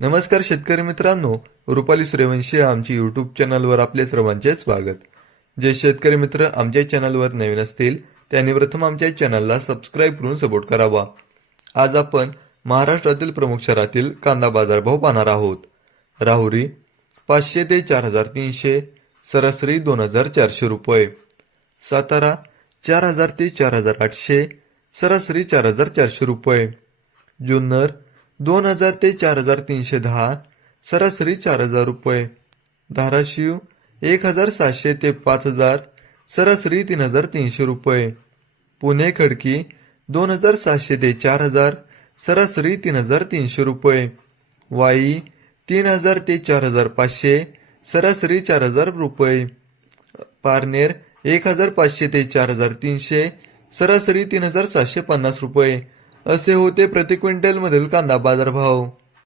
नमस्कार शेतकरी मित्रांनो रुपाली सूर्यवंशी आमची युट्यूब चॅनलवर आपले सर्वांचे स्वागत. जे शेतकरी मित्र आमच्या चॅनलवर नवीन असतील त्यांनी प्रथम आमच्या चॅनलला सबस्क्राईब करून सपोर्ट करावा. आज आपण महाराष्ट्रातील प्रमुख शहरातील कांदा बाजारभाव पाहणार आहोत. राहुरी पाचशे ते चार हजार तीनशे सरासरी दोन हजार चारशे रुपये. सातारा चार हजार ते चार हजार आठशे सरासरी चार हजार चारशे रुपये. जुन्नर दोन हजार ते चार हजार तीनशे दहा सरासरी चार हजार रुपये. धाराशिव एक हजार सातशे ते पाच हजार सरासरी तीन हजार तीनशे रुपये. पुणे खडकी दोन हजार सातशे ते चार हजार सरासरी तीन हजार तीनशे रुपये. वाई तीन हजार ते चार हजार पाचशे सरासरी चार हजार रुपये. पारनेर एक हजार पाचशे ते चार हजार तीनशे सरासरी तीन हजार सातशे पन्नास रुपये. असे होते प्रति क्विंटलमधील कांदा बाजारभाव.